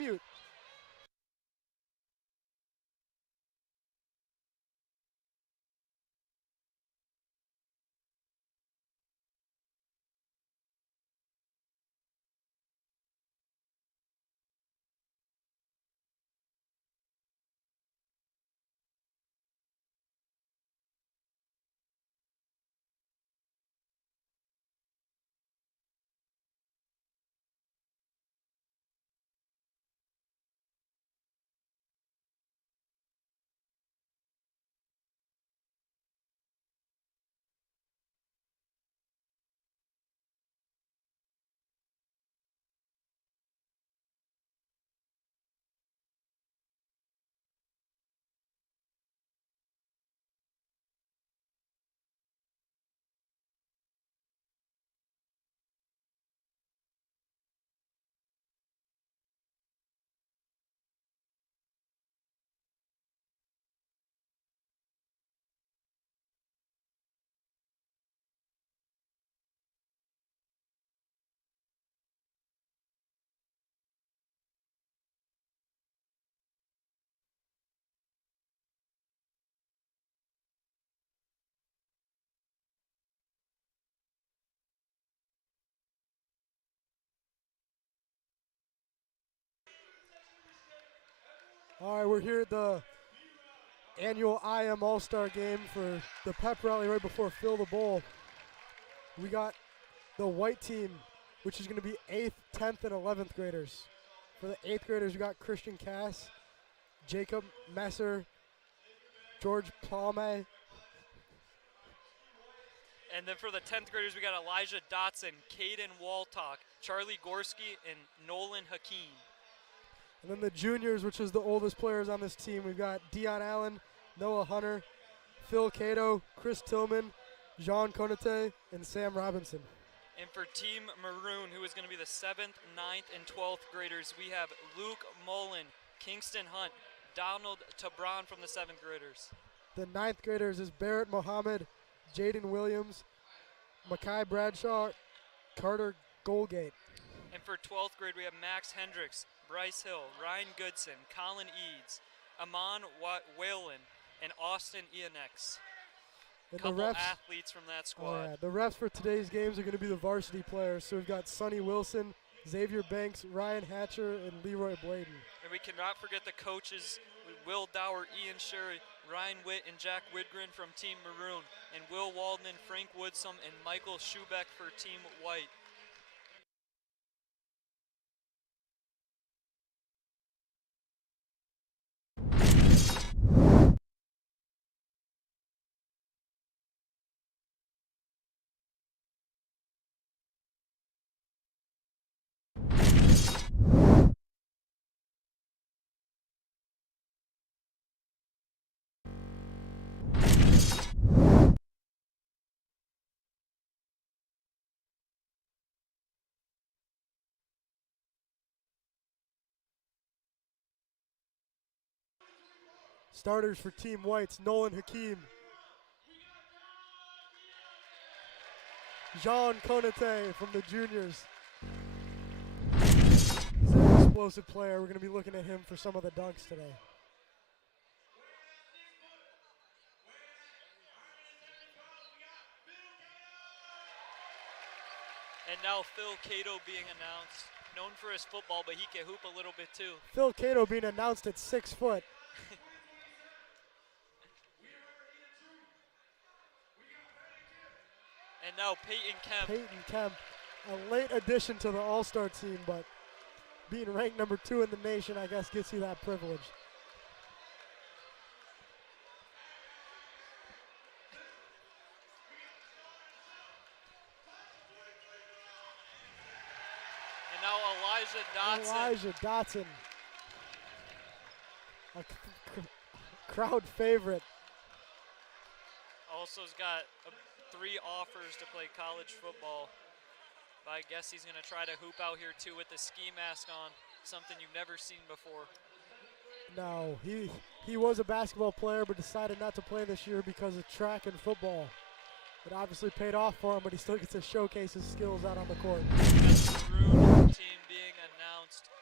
mute. All right, we're here at the annual IM All-Star game for the pep rally right before Fill the Bowl. We got the white team, which is going to be 8th, 10th, and 11th graders. For the 8th graders, we got Christian Cass, Jacob Messer, George Palme. And then for the 10th graders, we got Elijah Dotson, Caden Waltock, Charlie Gorski, and Nolan Hakeem. And then the juniors, which is the oldest players on this team, we've got Dion Allen, Noah Hunter, Phil Cato, Chris Tillman, Jean Conate, and Sam Robinson. And for Team Maroon, who is going to be the 7th, 9th, and 12th graders, we have Luke Mullen, Kingston Hunt, Donald Tabron from the 7th graders. The 9th graders is Barrett Mohammed, Jaden Williams, Makai Bradshaw, Carter Goldgate. And for 12th grade, we have Max Hendricks, Bryce Hill, Ryan Goodson, Colin Eads, Amon Whalen, and Austin Ionex. Couple athletes from that squad. Oh yeah, the refs for today's games are going to be the varsity players. So we've got Sonny Wilson, Xavier Banks, Ryan Hatcher, and Leroy Bladen. And we cannot forget the coaches, Will Dower, Ian Sherry, Ryan Witt, and Jack Widgren from Team Maroon, and Will Waldman, Frank Woodsum, and Michael Schubeck for Team White. Starters for Team Whites, Nolan Hakeem, Jean Conate from the juniors. He's an explosive player. We're going to be looking at him for some of the dunks today. And now Phil Cato being announced, known for his football, but he can hoop a little bit too. Phil Cato being announced at 6 foot. And now Peyton Kemp. Peyton Kemp, a late addition to the All-Star team, but being ranked number 2 in the nation, I guess, gets you that privilege. And now Elijah Dotson. Elijah Dotson, a crowd favorite. Also has got 3 offers to play college football. But I guess he's going to try to hoop out here too with the ski mask on, something you've never seen before. No, he was a basketball player but decided not to play this year because of track and football. It obviously paid off for him, but he still gets to showcase his skills out on the court. That's the Maroon team being announced.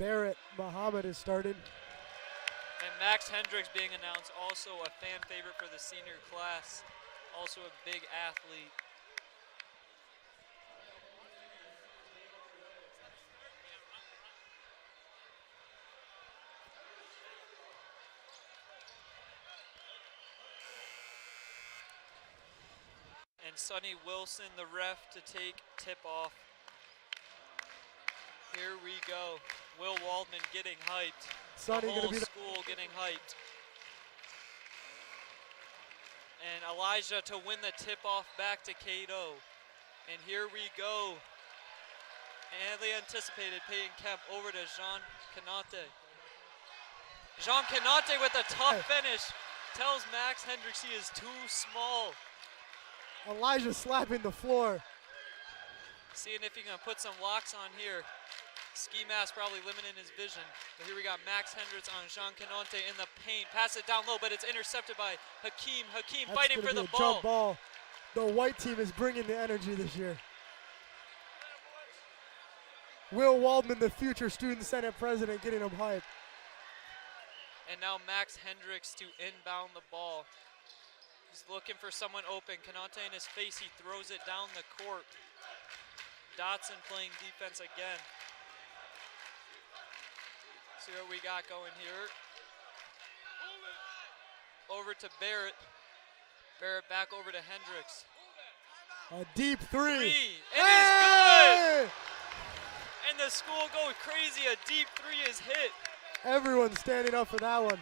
Barrett Muhammad is starting. And Max Hendricks being announced, also a fan favorite for the senior class, also a big athlete. And Sonny Wilson, the ref, to take tip-off. Here we go. Will Waldman getting hyped. Sonny the whole gonna be school getting hyped. And Elijah to win the tip-off back to Cato. And here we go. And they anticipated Peyton Kemp over to Jean Canate. Jean Canate with a tough finish. Tells Max Hendricks he is too small. Elijah slapping the floor. Seeing if he can put some locks on here. Ski mask probably limiting his vision. But here we got Max Hendricks on Jean Canate in the paint. Pass it down low, but it's intercepted by Hakeem. Hakeem That's fighting for the jump ball. ball. The white team is bringing the energy this year. Will Waldman, the future Student Senate president, getting him hyped. And now Max Hendricks to inbound the ball. He's looking for someone open. Canate in his face, he throws it down the court. Dotson playing defense again. See what we got going here. Over to Barrett. Barrett back over to Hendricks. A deep three. It is good! And the school goes crazy. A deep three is hit. Everyone's standing up for that one.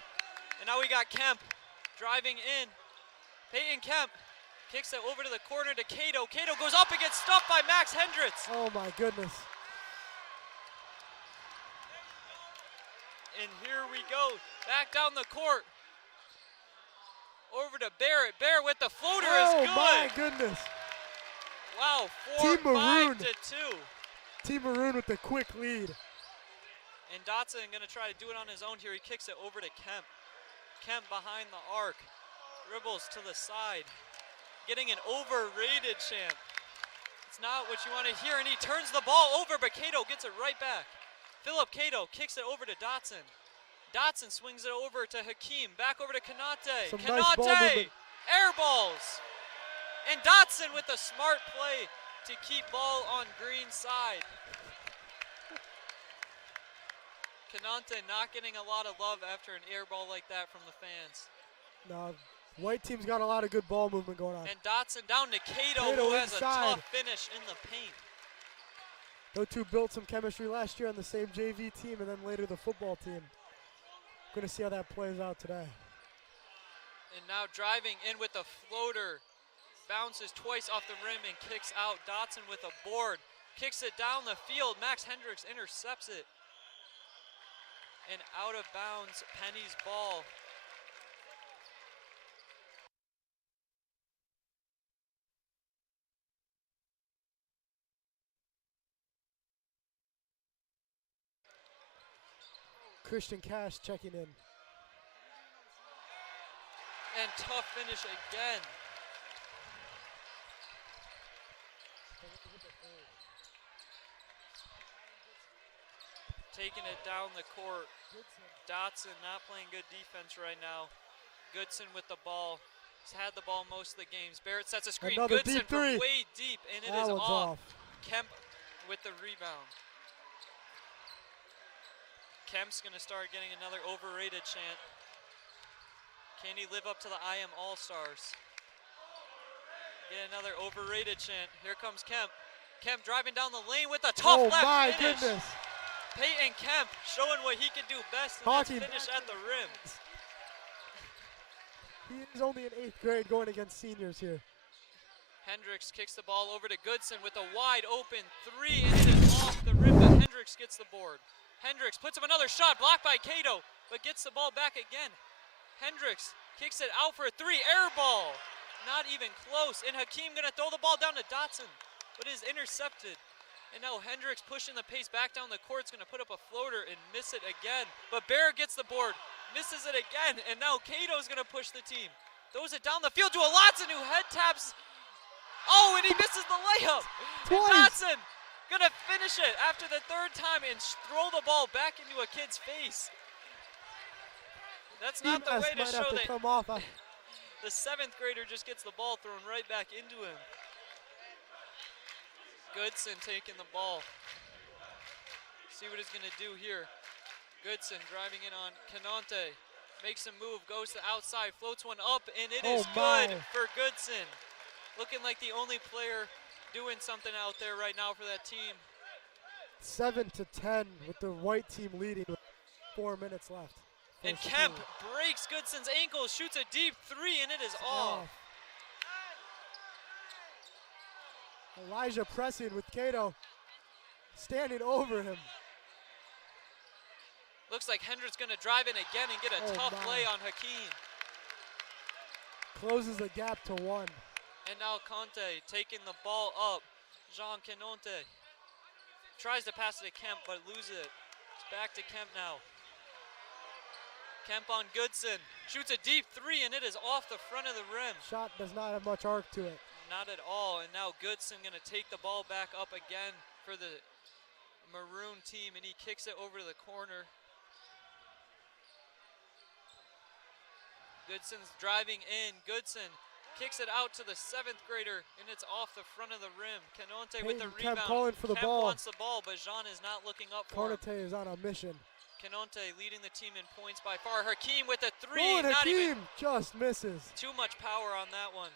And now we got Kemp driving in. Peyton Kemp kicks it over to the corner to Cato. Cato goes up and gets stuffed by Max Hendricks. Oh my goodness. And here we go, back down the court. Over to Barrett. Barrett with the floater is good. Oh my goodness. Wow, Team 5 Maroon. to 2. Team Maroon with the quick lead. And Dotson gonna try to do it on his own here. He kicks it over to Kemp. Kemp behind the arc. Dribbles to the side. Getting an overrated champ. It's not what you want to hear, and he turns the ball over, but Cato gets it right back. Philip Cato kicks it over to Dotson. Dotson swings it over to Hakeem. Back over to Canate. Some nice ball movement. Air balls. And Dotson with a smart play to keep ball on green side. Canate not getting a lot of love after an air ball like that from the fans. No, white team's got a lot of good ball movement going on. And Dotson down to Cato, who has a tough finish in the paint. Those two built some chemistry last year on the same JV team and then later the football team. Going to see how that plays out today. And now driving in with a floater. Bounces twice off the rim and kicks out. Dotson with a board. Kicks it down the field. Max Hendricks intercepts it. And out of bounds, Penny's ball. Christian Cash checking in. And tough finish again. Taking it down the court. Dotson not playing good defense right now. Goodson with the ball. He's had the ball most of the games. Barrett sets a screen. Another Goodson deep three. from way deep, and it That is one's off. Kemp with the rebound. Kemp's going to start getting another overrated chant. Can he live up to the I Am All-Stars? Get another overrated chant. Here comes Kemp. Kemp driving down the lane with a tough left my finish. Goodness. Peyton Kemp showing what he can do best, and that's finish at the rim. He is only in 8th grade going against seniors here. Hendricks kicks the ball over to Goodson with a wide open three, and it is off the rim, but Hendricks gets the board. Hendricks puts up another shot, blocked by Cato, but gets the ball back again. Hendricks kicks it out for a three, air ball. Not even close, and Hakeem gonna throw the ball down to Dotson, but is intercepted. And now Hendricks pushing the pace back down the court, is gonna put up a floater and miss it again. But Barrett gets the board, misses it again, and now Cato's gonna push the team. Throws it down the field to Alotson, who head taps. Oh, and he misses the layup. And Dotson Gonna finish it after the third time and throw the ball back into a kid's face. That's not the way to show that come off. the 7th grader just gets the ball thrown right back into him. Goodson taking the ball. See what he's gonna do here. Goodson driving in on Canonte. Makes a move, goes to the outside, floats one up, and it is good for Goodson. Looking like the only player doing something out there right now for that team. 7-10 with the white team leading with 4 minutes left. And Kemp breaks Goodson's ankle, shoots a deep 3, and it is off. Elijah pressing with Cato standing over him. Looks like Hendricks gonna drive in again and get a tough play on Hakeem. Closes the gap to 1. And now Conte taking the ball up. Jean Canonte tries to pass it to Kemp, but loses it. It's back to Kemp now. Kemp on Goodson. Shoots a deep 3, and it is off the front of the rim. Shot does not have much arc to it. Not at all. And now Goodson going to take the ball back up again for the Maroon team, and he kicks it over to the corner. Goodson's driving in. Goodson kicks it out to the 7th grader, and it's off the front of the rim. Canonte with the rebound. Calling for the ball. Wants the ball, but Jean is not looking up for him. Canonte is on a mission. Canonte leading the team in points by far. Hakeem with a 3. Oh, and Hakeem just misses. Too much power on that one.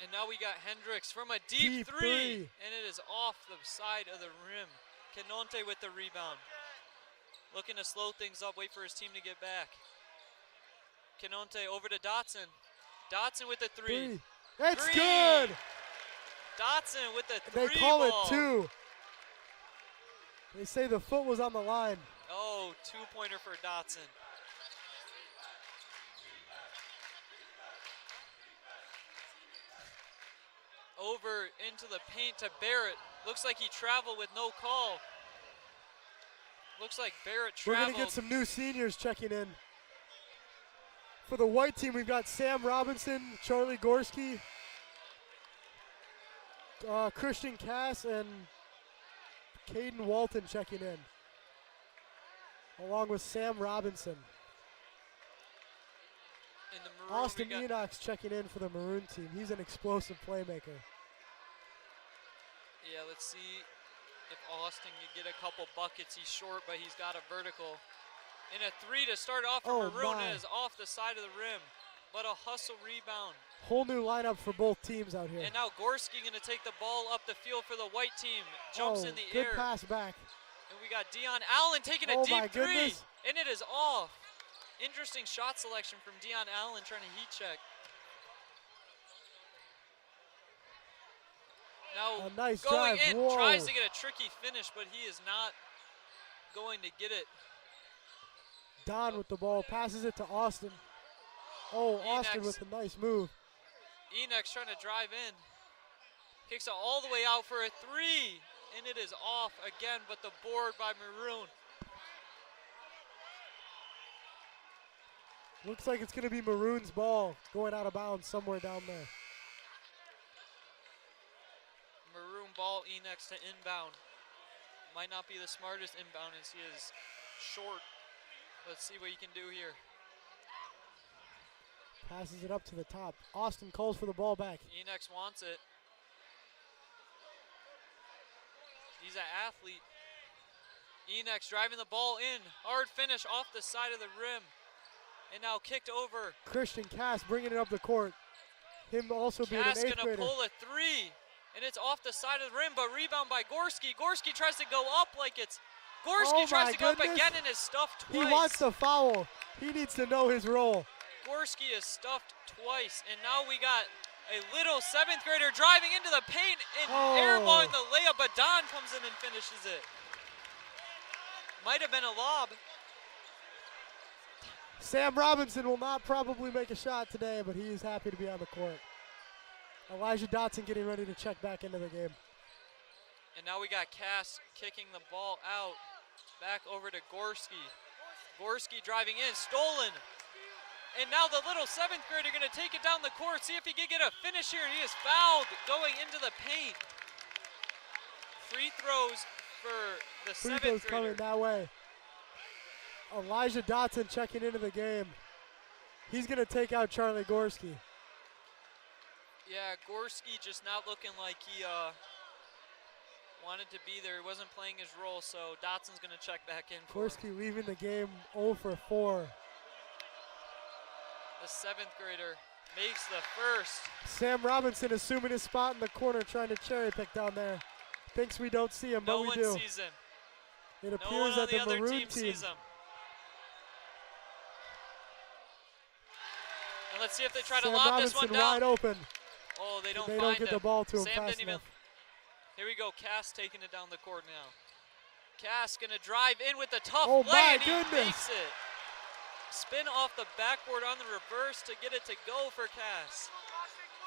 And now we got Hendricks from a deep 3, and it is off the side of the rim. Canonte with the rebound. Looking to slow things up, wait for his team to get back. Canonte over to Dotson. Dotson with the 3. It's good. Dotson with the 3 They call ball. it 2. They say the foot was on the line. Oh, 2-pointer for Dotson. Over into the paint to Barrett. Looks like he traveled with no call. Looks like Barrett traveled. We're going to get some new seniors checking in. For the white team, we've got Sam Robinson, Charlie Gorski, Christian Cass, and Caden Walton checking in, along with Sam Robinson. In the Maroon, Austin Enoch's checking in for the Maroon team. He's an explosive playmaker. Yeah, let's see if Austin can get a couple buckets. He's short, but he's got a vertical. And a 3 to start off for Maroon is off the side of the rim, but a hustle rebound. Whole new lineup for both teams out here. And now Gorski going to take the ball up the field for the white team. Jumps in the air. Good pass back. And we got Dion Allen taking a deep 3, and it is off. Interesting shot selection from Dion Allen trying to heat check. Now a nice going drive. in, tries to get a tricky finish, but he is not going to get it. Don with the ball, passes it to Austin. Oh, Austin with a nice move. Enoch's trying to drive in. Kicks it all the way out for a 3, and it is off again, but the board by Maroon. Looks like it's going to be Maroon's ball going out of bounds somewhere down there. Maroon ball, Enoch to inbound. Might not be the smartest inbound as he is short. Let's see what he can do here. Passes it up to the top. Austin calls for the ball back. Enoch wants it. He's an athlete. Enoch driving the ball in. Hard finish off the side of the rim. And now kicked over. Christian Cass bringing it up the court. Him also being an 8th grader. Cass gonna pull a 3. And it's off the side of the rim, but rebound by Gorski. Gorski tries to go up like it's... Gorski tries to go up again and is stuffed twice. He wants to foul. He needs to know his role. Gorski is stuffed twice, and now we got a little 7th grader driving into the paint and airballing the layup, but Don comes in and finishes it. Might have been a lob. Sam Robinson will not probably make a shot today, but he is happy to be on the court. Elijah Dotson getting ready to check back into the game. And now we got Cass kicking the ball out. Back over to Gorski. Gorski driving in, stolen. And now the little 7th grader gonna take it down the court, see if he can get a finish here, and he is fouled going into the paint. free throws for the Free 7th throws grader. coming that way. Elijah Dotson checking into the game. He's going to take out Charlie Gorski. Yeah, Gorski just not looking like he wanted to be there. He wasn't playing his role, so Dotson's going to check back in for him. Gorski leaving the game 0 for 4. The 7th grader makes the first. Sam Robinson assuming his spot in the corner, trying to cherry pick down there. Thinks we don't see him, but we do. No one sees him. It No appears one on that the the other maroon team sees him. And let's see if they try to Sam lob Robinson this one down. wide open. Oh, they don't They find don't get him. the ball to him Sam fast didn't even. enough. Here we go. Cass taking it down the court now. Cass gonna drive in with the tough Oh play, my and he goodness. makes it. Spin off the backboard on the reverse to get it to go for Cass.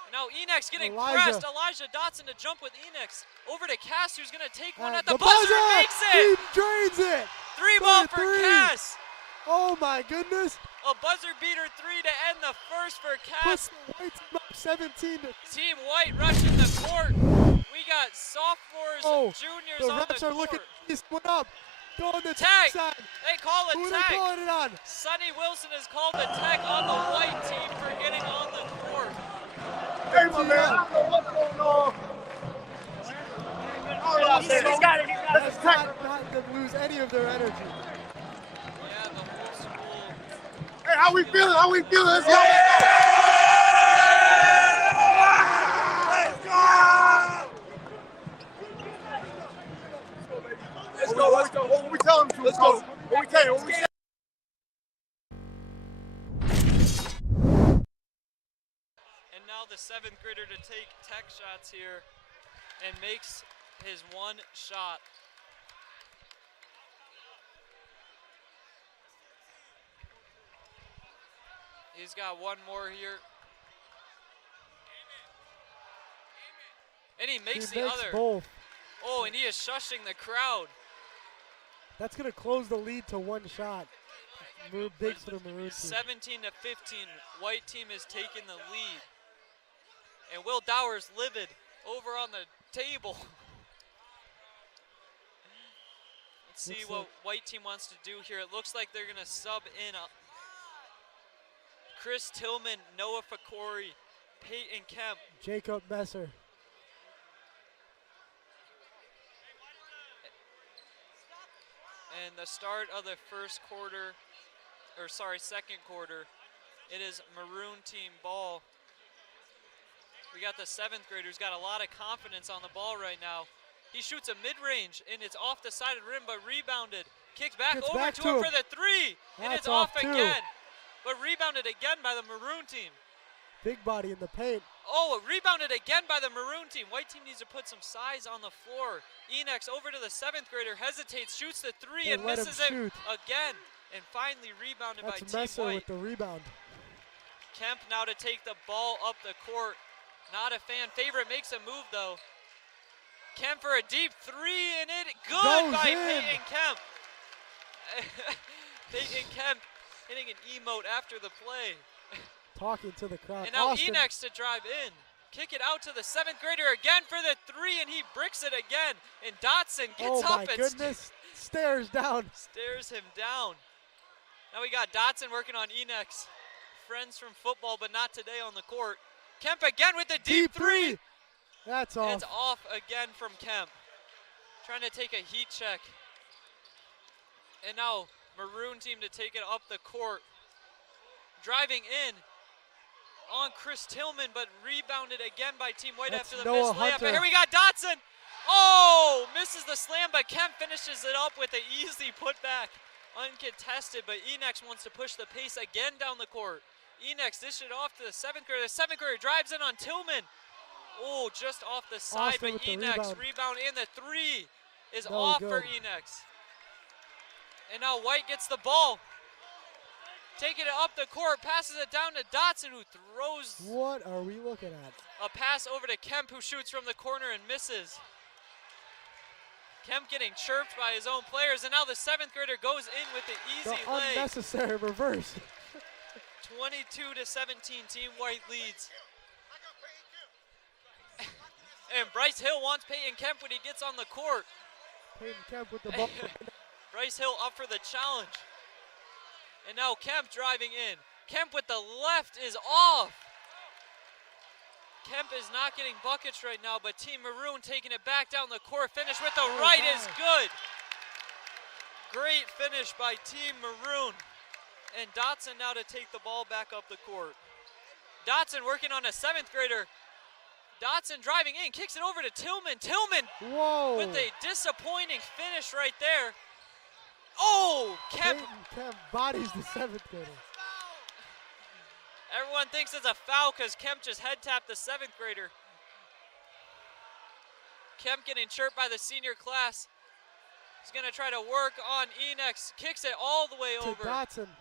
And now Enex getting pressed. Elijah Dotson to jump with Enex. Over to Cass, who's gonna take one at the buzzer and makes it. He drains it. 3-ball for Cass. Oh my goodness. A buzzer beater 3 to end the first for Puts Cass. the White team up 17 to Team White rushing the court. We got sophomores and juniors the on the refs are court. looking this one up. Going the Tag. side. They call it Who are tag. they calling it on? Sonny Wilson has called the tag on the white team for getting on the court. Hey, my man, I don't know what's going on. He's got it. That's not to lose any of their energy. Yeah, the whole school. Hey, how we feeling? How we feeling? Let's go. Let's go. Let's go. What we tell them to? Let's go. What we tell you? What we say? And now the 7th grader to take tech shots here and makes his one shot. He's got one more here. And he makes the other. Both. Oh, and he is shushing the crowd. That's going to close the lead to one shot. Big for the maroon team. 17 to 15. White team is taking the lead. And Will Dowers livid over on the table. Let's see what white team wants to do here. It looks like they're going to sub in Chris Tillman, Noah Fakori, Peyton Kemp. Jacob Messer. And the start of the second quarter, it is maroon team ball. We got the 7th grader who's got a lot of confidence on the ball right now. He shoots a mid-range, and it's off the side of the rim, but rebounded. Kicks back over to him for the 3, and it's off again. But rebounded again by the maroon team. Big body in the paint. Oh, rebounded again by the maroon team. White team needs to put some size on the floor. Enex over to the 7th grader, hesitates, shoots the 3, and misses it again. And finally rebounded by Team Messer White. with the rebound. Kemp now to take the ball up the court. Not a fan favorite, makes a move though. Kemp for a deep 3, and it good by Peyton Kemp. Peyton Kemp hitting an emote after the play. Talking to the crowd. And now Enex to drive in. Kick it out to the 7th grader again for the 3, and he bricks it again. And Dotson gets up and stares down. Stares him down. Now we got Dotson working on Enex. Friends from football, but not today on the court. Kemp again with the deep 3. That's off. It's off again from Kemp. Trying to take a heat check. And now maroon team to take it up the court. Driving in on Chris Tillman, but rebounded again by Team White after the missed layup. But here we got Dotson. Oh, misses the slam, but Kemp finishes it up with an easy putback. Uncontested, but Enex wants to push the pace again down the court. Enex dished it off to the 7th grader. The 7th grader drives in on Tillman. Oh, just off the side, but Enex rebound, and the 3 is off for Enex. And now White gets the ball. Taking it up the court, passes it down to Dotson, who throws. What are we looking at? A pass over to Kemp, who shoots from the corner and misses. Kemp getting chirped by his own players, and now the 7th grader goes in with the easy lay. Unnecessary reverse. 22 to 17, Team White leads. And Bryce Hill wants Peyton Kemp when he gets on the court. Peyton Kemp with the ball. Bryce Hill up for the challenge. And now Kemp driving in. Kemp with the left is off. Kemp is not getting buckets right now, but Team Maroon taking it back down the court. Finish with the right is good. Great finish by Team Maroon. And Dotson now to take the ball back up the court. Dotson working on a 7th grader. Dotson driving in, kicks it over to Tillman. Tillman with a disappointing finish right there. Oh, Kemp bodies the 7th grader. Everyone thinks it's a foul because Kemp just head tapped the 7th grader. Kemp getting chirped by the senior class. He's going to try to work on Enex. Kicks it all the way over. Dotson.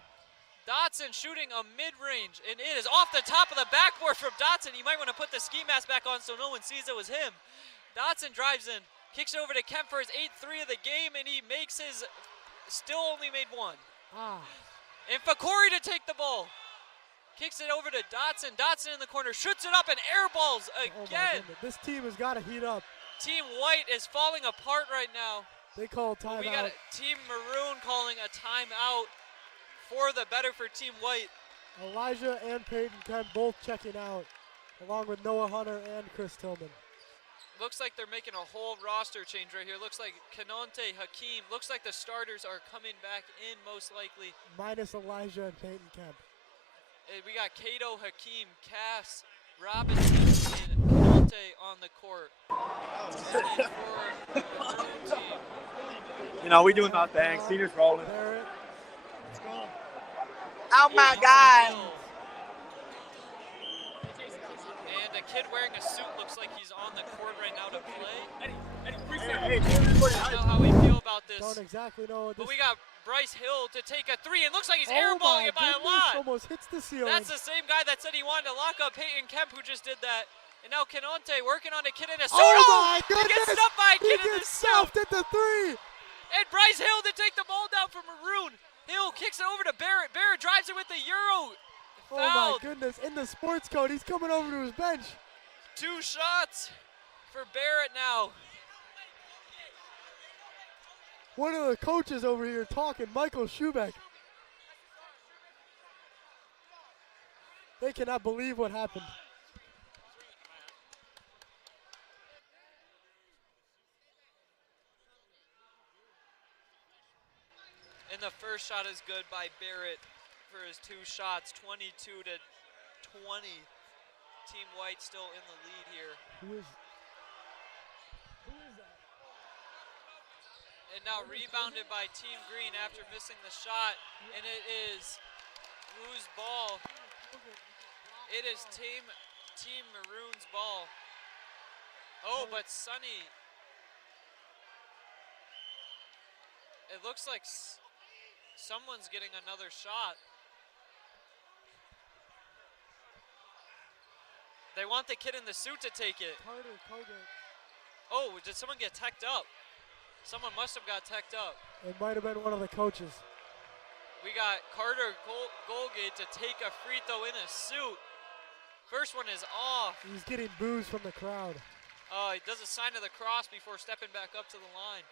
Dotson shooting a mid-range, and it is off the top of the backboard from Dotson. You might want to put the ski mask back on so no one sees it was him. Dotson drives in, kicks it over to Kemp for his 8th 3 of the game, and he makes his, still only made 1. And Fakori to take the ball. Kicks it over to Dotson. Dotson in the corner, shoots it up and airballs again. This team has got to heat up. Team White is falling apart right now. They call timeout. We got Team Maroon calling a timeout for the better for Team White. Elijah and Peyton Kemp both checking out, along with Noah Hunter and Chris Tillman. Looks like they're making a whole roster change right here. Looks like Kanonte, Hakeem, looks like the starters are coming back in most likely. Minus Elijah and Peyton Kemp. We got Cato, Hakeem, Cass, Robinson, and Kanonte on the court. And for the Maroon team. You know, we doing our thing. Seniors rolling. Let's go. Oh my God. And a kid wearing a suit looks like he's on the court right now to play. Hey, I don't know how we feel about this. Don't exactly know what this. But we got Bryce Hill to take a 3, and looks like he's airballing it by a lot. Almost hits the ceiling. That's the same guy that said he wanted to lock up Peyton Kemp, who just did that. And now Kanonte working on a kid in a suit. Oh my goodness! He gets stuffed by a kid in He a gets suit. stuffed at the 3. And Bryce Hill to take the ball down from Maroon. Hill kicks it over to Barrett. Barrett drives it with the Euro. Oh my goodness, in the sports code, he's coming over to his bench. 2 shots for Barrett now. One of the coaches over here talking, Michael Schubeck. They cannot believe what happened. And the first shot is good by Barrett for his 2 shots, 22 to 20. Team White still in the lead here. Who is that? And now rebounded by Team Green after missing the shot. And it is whose ball? It is Team Maroon's ball. Oh, but Sonny. It looks like someone's getting another shot. They want the kid in the suit to take it. Carter Kogan. Oh, did someone get teched up? Someone must have got teched up. It might have been one of the coaches. We got Carter Golgate to take a free throw in a suit. First one is off. He's getting boos from the crowd. He does a sign of the cross before stepping back up to the line.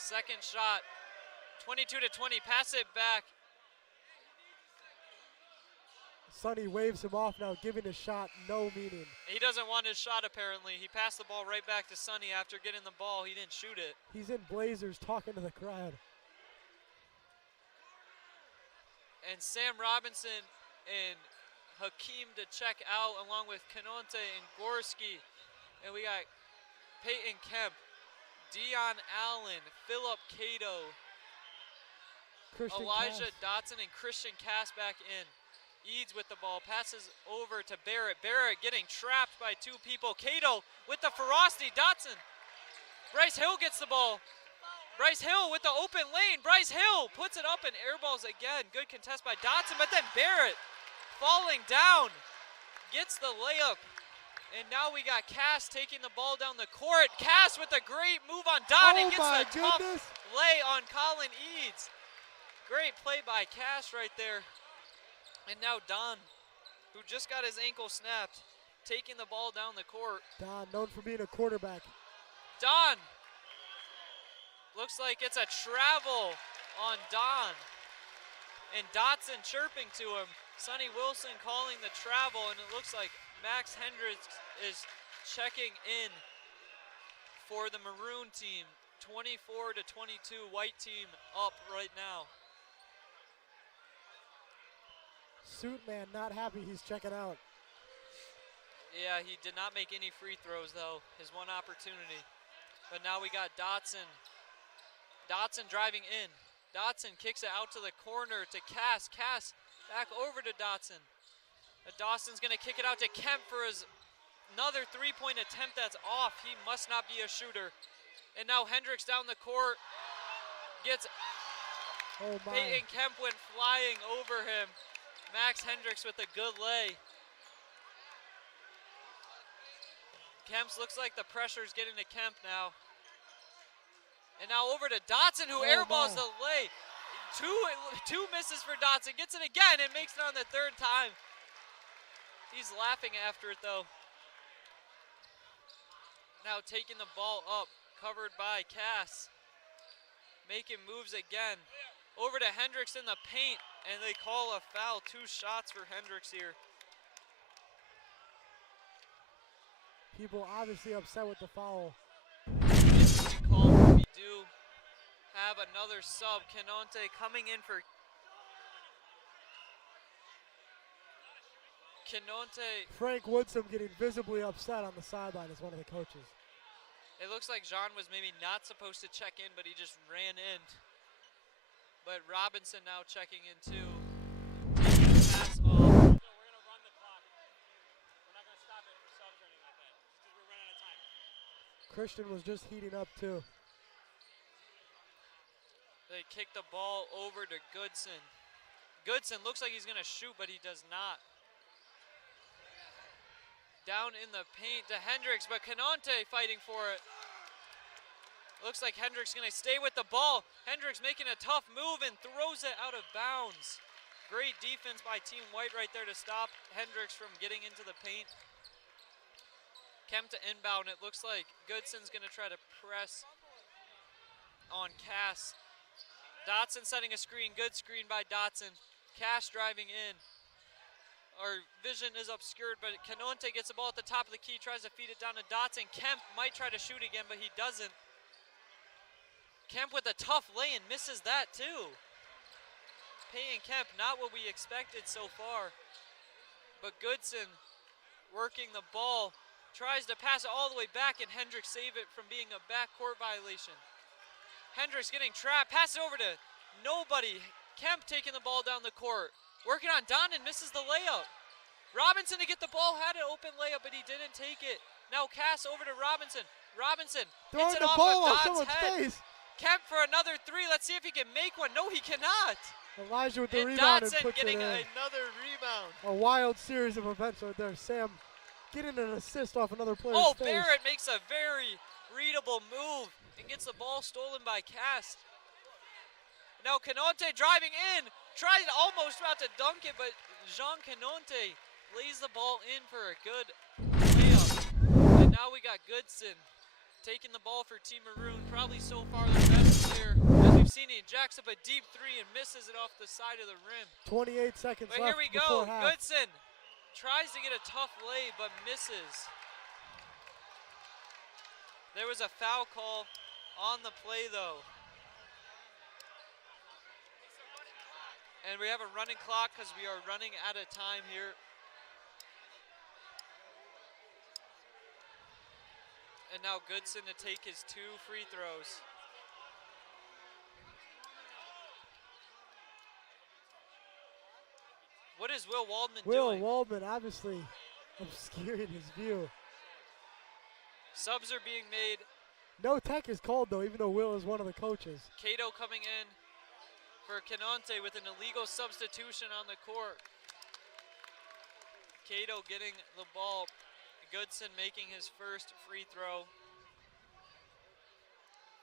Second shot, 22 to 20, pass it back. Sonny waves him off now, giving a shot no meaning. He doesn't want his shot apparently. He passed the ball right back to Sonny after getting the ball. He didn't shoot it. He's in blazers talking to the crowd. And Sam Robinson and Hakeem to check out along with Kanonte and Gorski. And we got Peyton Kemp, Dion Allen, Philip Cato, Elijah Dotson, and Christian Cass back in. Eads with the ball, passes over to Barrett. Barrett getting trapped by 2 people. Cato with the ferocity. Dotson. Bryce Hill gets the ball. Bryce Hill with the open lane. Bryce Hill puts it up and airballs again. Good contest by Dotson, but then Barrett falling down gets the layup. And now we got Cass taking the ball down the court. Cass with a great move on Don and gets the tough lay on Colin Eads. Great play by Cass right there. And now Don, who just got his ankle snapped, taking the ball down the court. Don, known for being a quarterback. Don. Looks like it's a travel on Don. And Dotson chirping to him. Sonny Wilson calling the travel, and it looks like Max Hendricks is checking in for the maroon team. 24-22, white team up right now. Suit man not happy he's checking out. Yeah, he did not make any free throws though. His one opportunity. But now we got Dotson. Dotson driving in. Dotson kicks it out to the corner to Cass. Cass back over to Dotson. Dawson's gonna kick it out to Kemp for his another three-point attempt that's off. He must not be a shooter. And now Hendricks down the court gets, Peyton Kemp went flying over him. Max Hendricks with a good lay. Kemp looks like the pressure's getting to Kemp now. And now over to Dotson, who airballs the lay. Two misses for Dotson, gets it again and makes it on the third time. He's laughing after it though. Now taking the ball up, covered by Cass. Making moves again. Over to Hendricks in the paint, and they call a foul. 2 shots for Hendricks here. People obviously upset with the foul. We do have another sub. Canonte coming in for Canonte. Frank Woodson getting visibly upset on the sideline as one of the coaches. It looks like Jean was maybe not supposed to check in, but he just ran in. But Robinson now checking in too. Taking the pass off. So we're going to run the clock. We're not going to stop it for subs or anything like that. Just because we're running out of time. Christian was just heating up too. They kick the ball over to Goodson. Goodson looks like he's going to shoot, but he does not. Down in the paint to Hendricks, but Canonte fighting for it. Looks like Hendricks going to stay with the ball. Hendricks making a tough move and throws it out of bounds. Great defense by Team White right there to stop Hendricks from getting into the paint. Kemp to inbound. It looks like Goodson's going to try to press on Cass. Dotson setting a screen. Good screen by Dotson. Cass driving in. Our vision is obscured, but Canonte gets the ball at the top of the key, tries to feed it down to Dotson. Kemp might try to shoot again, but he doesn't. Kemp with a tough lay and misses that too. Peyton Kemp, not what we expected so far. But Goodson working the ball, tries to pass it all the way back, and Hendricks save it from being a backcourt violation. Hendricks getting trapped, passes over to nobody. Kemp taking the ball down the court. Working on Don and misses the layup. Robinson to get the ball, had an open layup, but he didn't take it. Now Cass over to Robinson. Robinson hits it off of Don's head. Kemp for another 3. Let's see if he can make one. No, he cannot. Elijah with the and rebound Dotson and puts getting it in. another rebound. A wild series of events right there. Sam getting an assist off another player's face. Barrett makes a very readable move and gets the ball stolen by Cass. Now Canonte driving in. Tried almost about to dunk it, but Jean Canonte lays the ball in for a good layup. And now we got Goodson taking the ball for Team Maroon. Probably so far the best player. As we've seen, he jacks up a deep 3 and misses it off the side of the rim. 28 seconds but left. Here we go. Goodson tries to get a tough lay, but misses. There was a foul call on the play, though. And we have a running clock because we are running out of time here. And now Goodson to take his 2 free throws. What is Will Waldman doing? Will Waldman obviously obscuring his view. Subs are being made. No tech is called though, even though Will is one of the coaches. Cato coming in for Canonte with an illegal substitution on the court. Cato getting the ball. Goodson making his first free throw.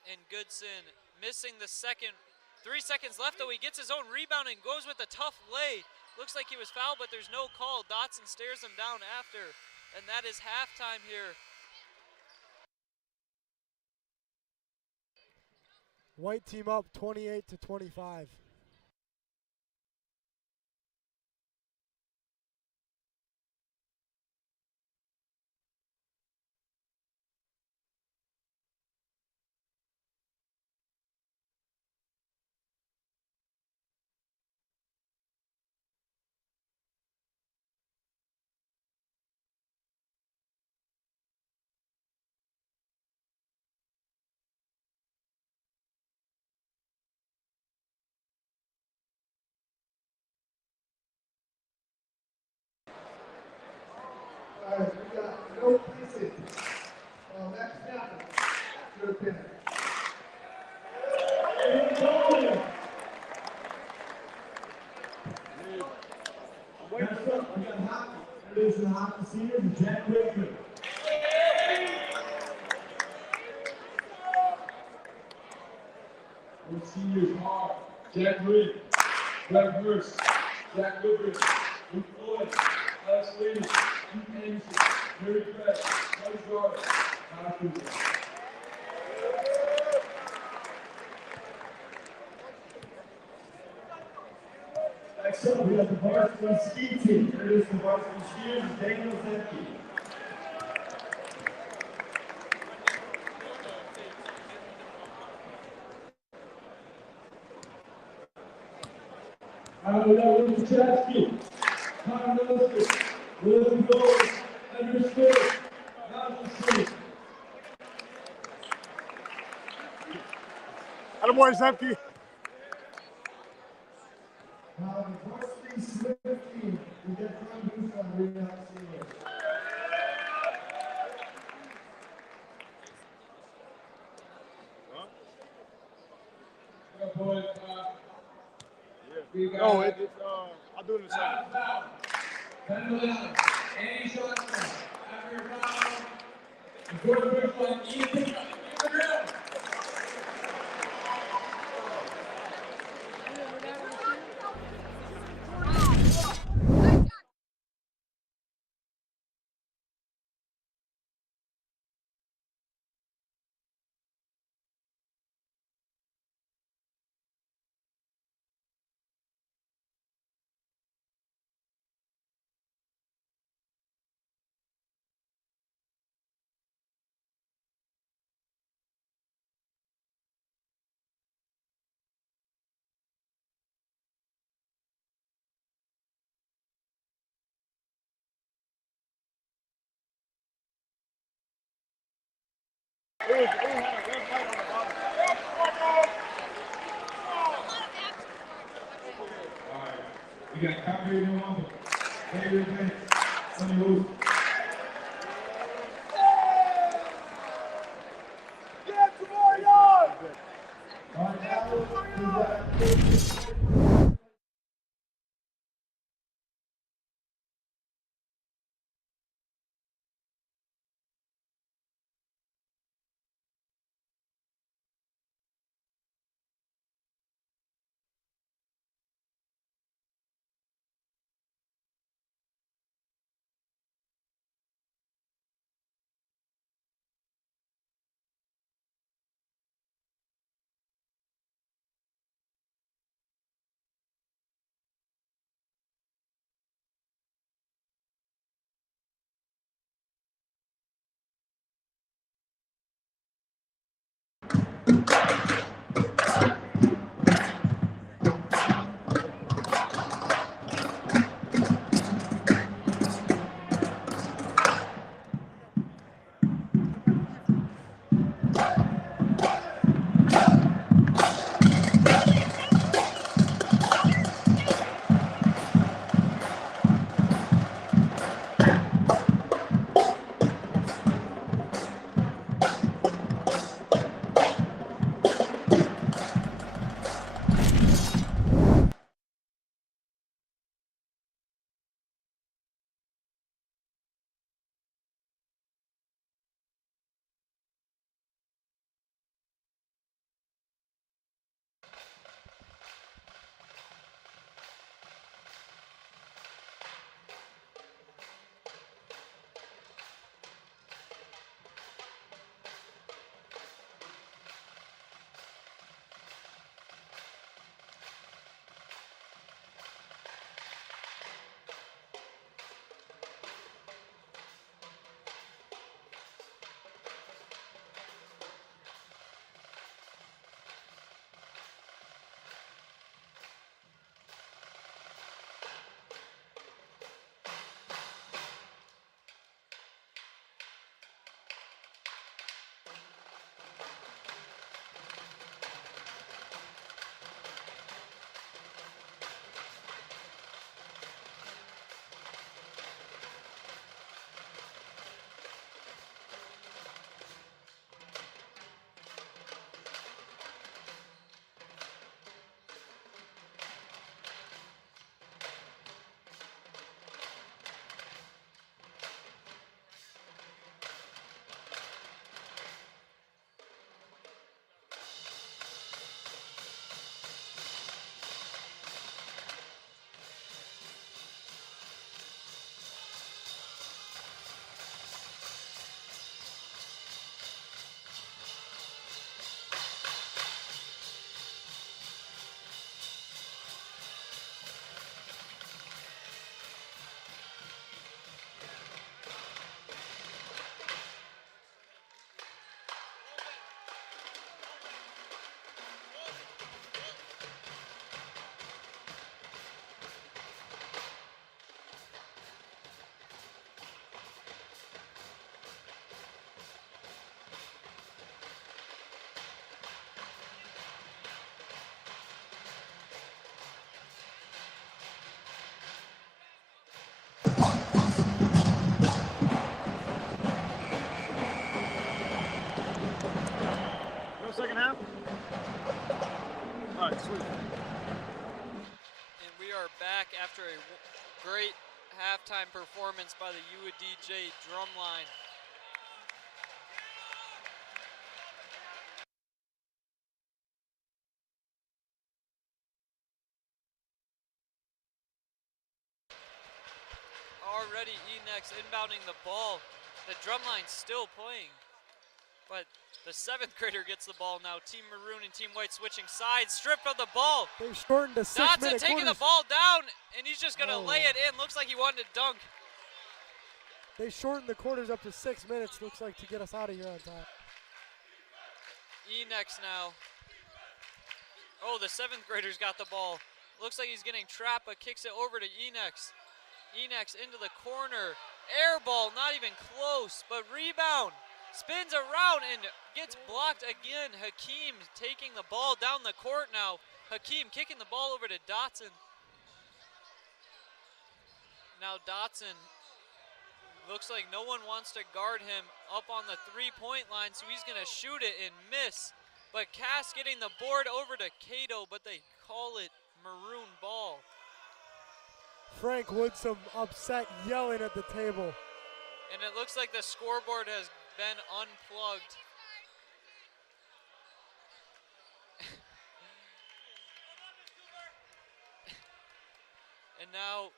And Goodson missing the second. 3 seconds left though. He gets his own rebound and goes with a tough lay. Looks like he was fouled, but there's no call. Dotson stares him down after. And that is halftime here. White team up 28-25. All right, we got no pieces. Next snapper. Good pin. Next up, we got hockey. Introducing the hockey seniors, Jack Whitman. Our seniors are Jack Reed, Greg Hurst, Jack Woodbridge, Luke Floyd, Alex Lady, Luke Anderson, Mary Craig, Kelly Jarvis, Kyle Cooper. Next up, we have the varsity ski team. Introduce the varsity skiers, Daniel Zemke. We got William Chachki, Connor Nelson, William Gold, Andrew Smith, Nigel Smith. Attaboy, Zemke. The varsity swim team, we get John Booth on the rebound seniors. Yeah, boys, we got I'll do it in a second. Penn Annie Johnson, after foul, Jordan Bush, Ian We got Calgary, New Orleans, David Banks, Sonny Wolf. Get to more yards! All right, now, And we are back after a great halftime performance by the UADJ drumline. Already Enex inbounding the ball. The drumline's still playing, but the 7th grader gets the ball now. Team Maroon and Team White switching sides, stripped of the ball. They've shortened to 6 Dotson minute taking quarters. the ball down, and he's just gonna lay it in. Looks like he wanted to dunk. They shortened the quarters up to 6 minutes, looks like, to get us out of here on time. Enex now. Oh, the 7th grader's got the ball. Looks like he's getting trapped, but kicks it over to Enex. Enex into the corner. Air ball, not even close, but rebound. Spins around and gets blocked again. Hakeem taking the ball down the court now. Hakeem kicking the ball over to Dotson. Now Dotson looks like no one wants to guard him up on the three-point line, so he's gonna shoot it and miss. But Cass getting the board over to Cato, but they call it maroon ball. Frank Woodson upset, yelling at the table. And it looks like the scoreboard has been unplugged. And now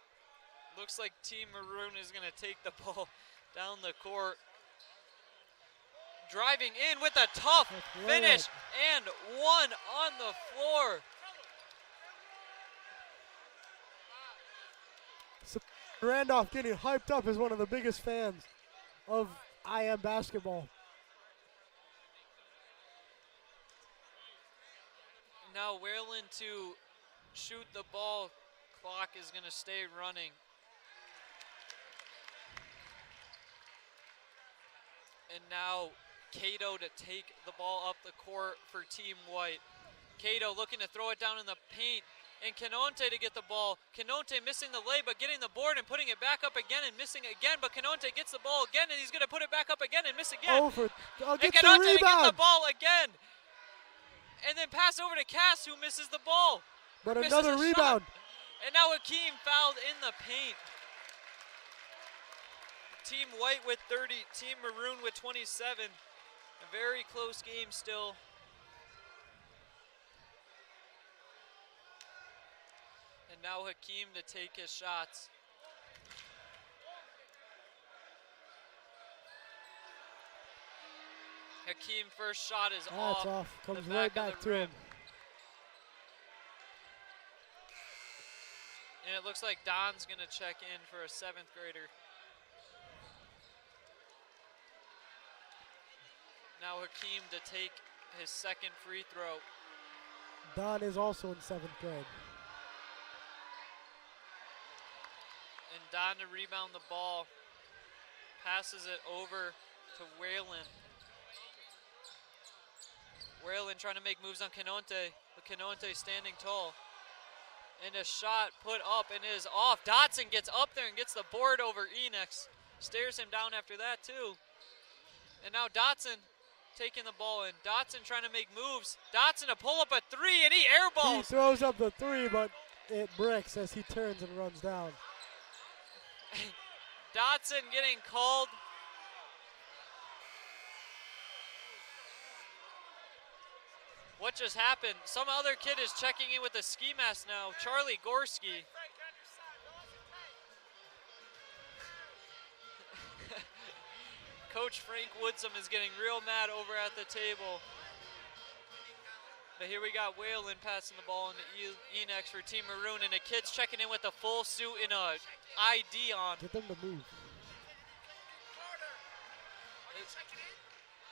looks like Team Maroon is going to take the ball down the court. Driving in with a tough finish and one on the floor. Randolph getting hyped up as one of the biggest fans of IM basketball. Now Wayland to shoot the ball. Clock is going to stay running. And now Cato to take the ball up the court for Team White. Cato looking to throw it down in the paint. And Canonte to get the ball. Canonte missing the lay, but getting the board and putting it back up again and missing again. But Canonte gets the ball again, and he's going to put it back up again and miss again. Over. And Canonte to get the ball again. And then pass over to Cass, who misses the ball. But another rebound. And now Hakeem fouled in the paint. Team White with 30, Team Maroon with 27. A very close game still. And now Hakeem to take his shots. Hakeem first shot is off. Comes right back to him. And it looks like Don's gonna check in for a 7th grader. Now Hakeem to take his 2nd free throw. Don is also in 7th grade. And Don to rebound the ball. Passes it over to Wayland. Wayland trying to make moves on Canonte, but Canonte standing tall. And a shot put up and is off. Dotson gets up there and gets the board over Enex. Stares him down after that too. And now Dotson taking the ball in. Dotson trying to make moves. Dotson to pull up a 3 and he airballs. He throws up the 3, but it bricks as he turns and runs down. Dotson getting called. What just happened? Some other kid is checking in with a ski mask now. Charlie Gorski. Coach Frank Woodsum is getting real mad over at the table. But here we got Wayland passing the ball into Enex for Team Maroon, and a kid's checking in with a full suit and a ID on. Get them to move.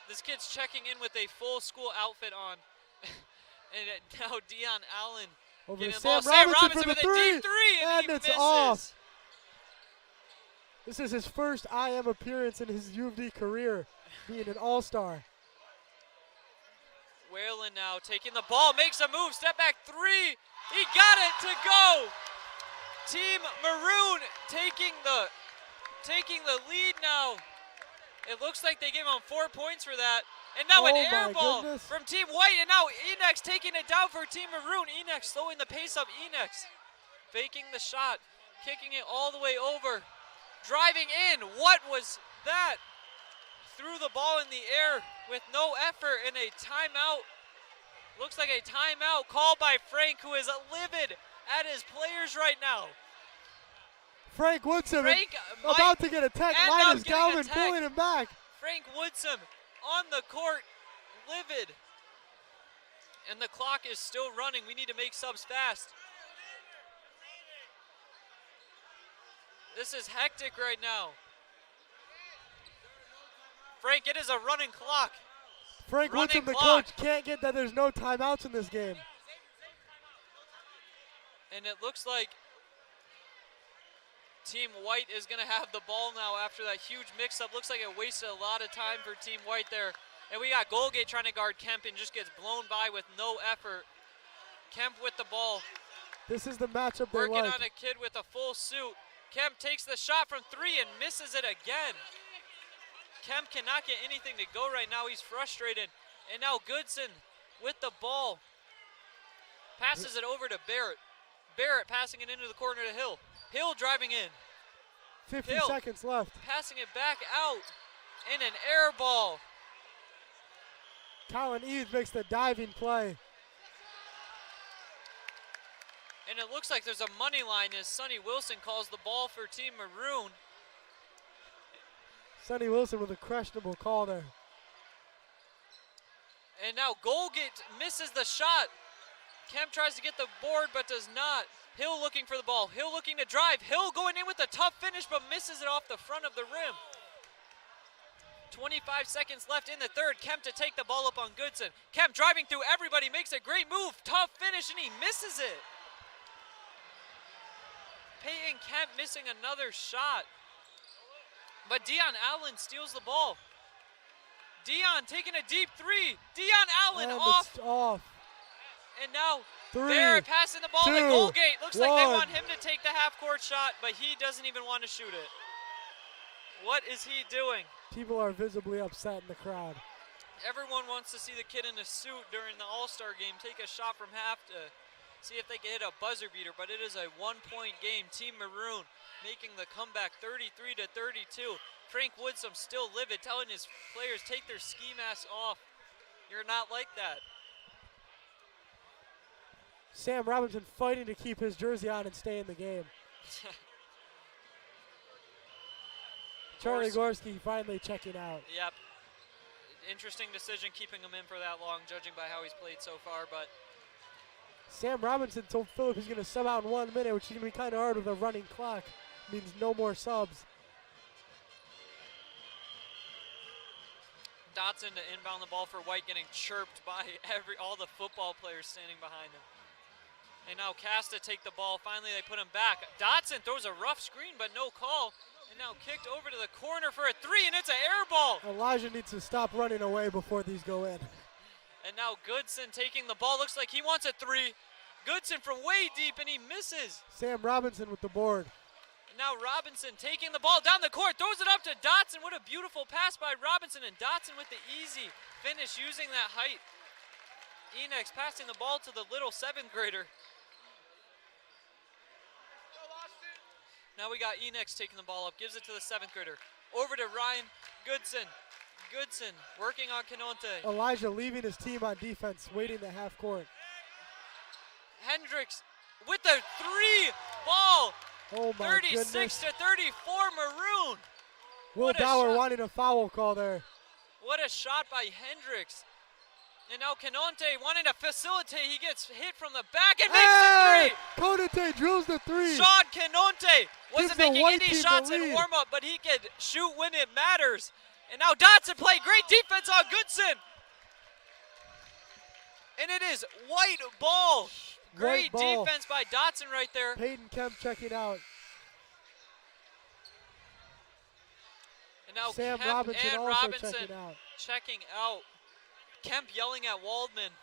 This kid's checking in with a full school outfit on. And now Dion Allen over getting to the ball. Sam Robinson with for the a deep 3 and he it's misses. off. This is his first IM appearance in his U of D career, being an all-star. Wayland now taking the ball, makes a move, step back 3. He got it to go. Team Maroon taking the lead now. It looks like they gave him 4 points for that. And now an Oh air my ball goodness. from Team White, and now Enex taking it down for Team Maroon. Enex slowing the pace up. Enex faking the shot, kicking it all the way over, driving in. What was that? Threw the ball in the air with no effort and a timeout. Looks like a timeout called by Frank, who is livid at his players right now. Frank Woodson Frank about to get attacked. end up Linus getting Galvin attacked. pulling him back. Frank Woodson on the court, livid. And the clock is still running. We need to make subs fast. This is hectic right now. Frank, it is a running clock. Frank Running Woodson, the clock. coach, can't get that there's no timeouts in this game. And it looks like Team White is going to have the ball now after that huge mix-up. Looks like it wasted a lot of time for Team White there. And we got Goldgate trying to guard Kemp and just gets blown by with no effort. Kemp with the ball. This is the matchup they Working like. on a kid with a full suit. Kemp takes the shot from 3 and misses it again. Kemp cannot get anything to go right now. He's frustrated. And now Goodson with the ball. Passes it over to Barrett. Barrett passing it into the corner to Hill. Hill driving in. 50 Hill seconds left. passing it back out. And an air ball. Colin Eads makes the diving play. And it looks like there's a money line as Sonny Wilson calls the ball for Team Maroon. Sonny Wilson with a questionable call there. And now Goldgate misses the shot. Kemp tries to get the board but does not. Hill looking for the ball. Hill looking to drive. Hill going in with a tough finish but misses it off the front of the rim. 25 seconds left in the third. Kemp to take the ball up on Goodson. Kemp driving through everybody, makes a great move. Tough finish and he misses it. Peyton Kemp missing another shot. But Dion Allen steals the ball. Dion taking a deep 3. Dion Allen And off. it's off. And now 3, Barrett passing the ball to 2, Goldgate. Looks like they 1. want him to take the half-court shot, but he doesn't even want to shoot it. What is he doing? People are visibly upset in the crowd. Everyone wants to see the kid in a suit during the All-Star game take a shot from half to see if they can hit a buzzer beater, but it is a one-point game. Team Maroon making the comeback 33-32. Frank Woodson still livid, telling his players take their ski masks off. You're not like that. Sam Robinson fighting to keep his jersey on and stay in the game. Charlie Gorski finally checking out. Yep. Interesting decision keeping him in for that long, judging by how he's played so far, but Sam Robinson told Phillip he's going to sub out in 1 minute, which is going to be kind of hard with a running clock. Means no more subs. Dotson to inbound the ball for White, getting chirped by all the football players standing behind him. And now Cass to take the ball. Finally, they put him back. Dotson throws a rough screen, but no call. And now kicked over to the corner for a 3, and it's an air ball. Elijah needs to stop running away before these go in. And now Goodson taking the ball. Looks like he wants a 3. Goodson from way deep, and he misses. Sam Robinson with the board. And now Robinson taking the ball down the court, throws it up to Dotson. What a beautiful pass by Robinson, and Dotson with the easy finish using that height. Enex passing the ball to the little 7th grader. Now we got Enex taking the ball up, gives it to the 7th grader. Over to Ryan Goodson. Goodson working on Canonte. Elijah leaving his team on defense, waiting at half court. Hendricks with the 3 ball. Oh my 36 goodness. to 34 Maroon. Will What a Dower shot. wanting a foul call there. What a shot by Hendricks. And now Canonte wanting to facilitate. He gets hit from the back and makes Hey! the 3. Konate drills the 3. Sean Canonte wasn't Gives the making white any team the shots in lead. warm-up, but he could shoot when it matters. And now Dotson play great defense on Goodson. And it is white ball. Great White ball. defense by Dotson right there. Peyton Kemp checking out. And now Sam Kemp Robinson and also Robinson checking out. checking out. Kemp yelling at Waldman.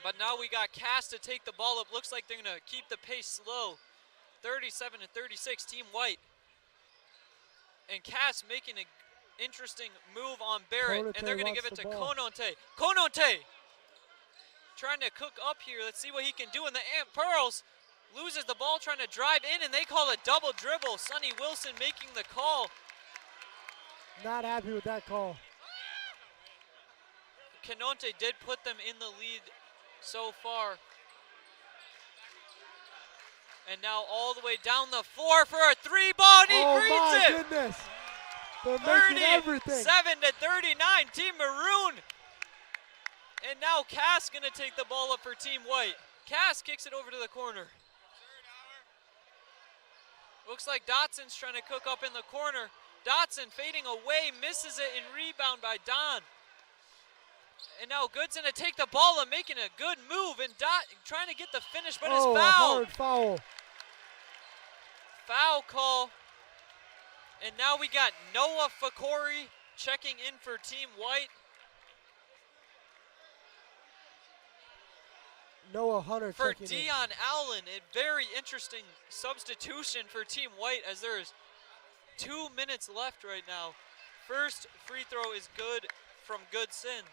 But now we got Cass to take the ball up. Looks like they're going to keep the pace slow. 37 to 36, Team White. And Cass making a interesting move on Barrett, Konate and they're going to give wants it the to ball. Konate. Konate trying to cook up here. Let's see what he can do. And the Ant Pearls loses the ball trying to drive in, and they call a double dribble. Sonny Wilson making the call. Not happy with that call. Konate did put them in the lead so far. And now all the way down the floor for a three ball, and he Oh greens my it. goodness. They're making everything. 37 to 39, Team Maroon. And now Cass gonna take the ball up for Team White. Cass kicks it over to the corner. Looks like Dotson's trying to cook up in the corner. Dotson fading away, misses it, and rebound by Don. And now Goodson to take the ball and making a good move, and trying to get the finish, but is Oh, fouled. hard foul. Foul call. And now we got Noah Fakori checking in for Team White. Noah Hunter For checking in. Dion Allen, a very interesting substitution for Team White, as there is 2 minutes left right now. First free throw is good from Goodson.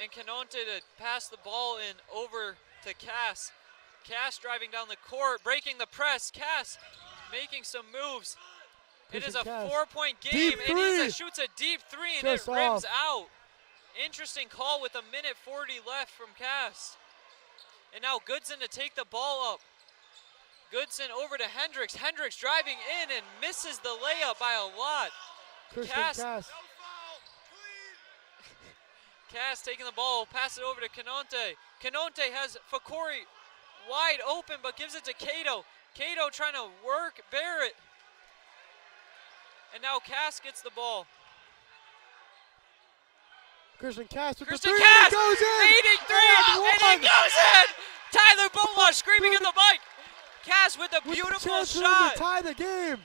And Konate to pass the ball in over to Cass. Cass driving down the court, breaking the press. Cass making some moves. It is a Cass. 4-point game, Deep and he three. shoots a deep three, and Just it rims off. out. Interesting call with 1:40 left from Cass. And now Goodson to take the ball up. Goodson over to Hendricks. Hendricks driving in and misses the layup by a lot. Christian Cass. Cass. Cass taking the ball, pass it over to Konate. Konate has Fakori wide open, but gives it to Cato. Cato trying to work Barrett. And now Cass gets the ball. Christian Cass with Christian the three. Cass, It goes in. fading three, and it goes in! Tyler Bolash screaming in the mic. Cass with a With beautiful the chance for them shot. to tie the game.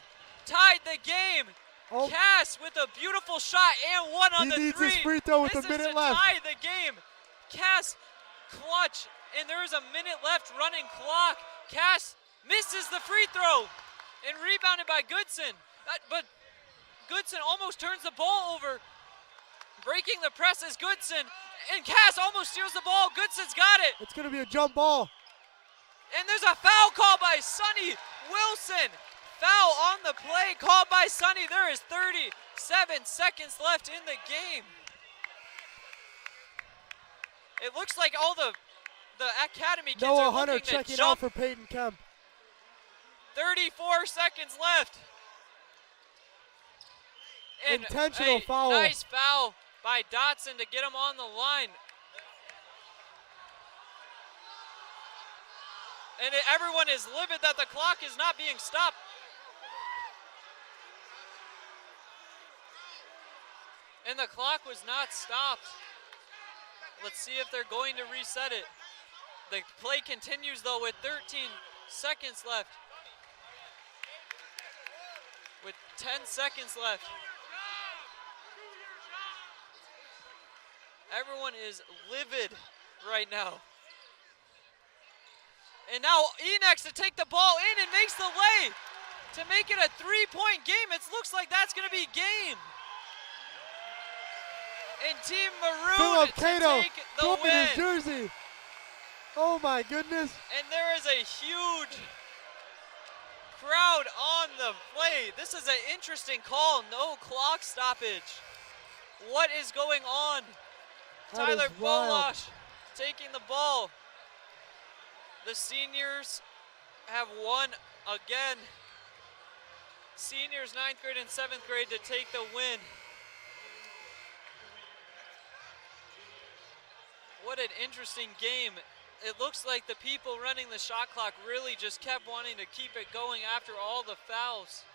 Tied the game. Oh, Cass with a beautiful shot and one on he the needs three. his free throw with This a minute is to left. tie the game. Cass clutch, and there is a minute left running clock. Cass misses the free throw and rebounded by Goodson. But Goodson almost turns the ball over. Breaking the press is Goodson, and Cass almost steals the ball. Goodson's got it. It's going to be a jump ball. And there's a foul call by Sonny Wilson. Foul on the play called by Sonny. There is 37 seconds left in the game. It looks like all the academy kids Noah are Hunter looking to checking out jump. for Peyton Kemp. 34 seconds left. And Intentional a foul. Nice foul by Dotson to get him on the line. And everyone is livid that the clock is not being stopped. And the clock was not stopped. Let's see if they're going to reset it. The play continues though with 13 seconds left. With 10 seconds left. Everyone is livid right now. And now Enex to take the ball in and makes the lay to make it a 3-point game. It looks like that's going to be game. And Team Maroon Philip to Cato take the throwing win. his jersey. Oh my goodness. And there is a huge crowd on the play. This is an interesting call. No clock stoppage. What is going on? That Tyler is wild. Bolash taking the ball. The seniors have won again. Seniors 9th grade and 7th grade to take the win. What an interesting game. It looks like the people running the shot clock really just kept wanting to keep it going after all the fouls.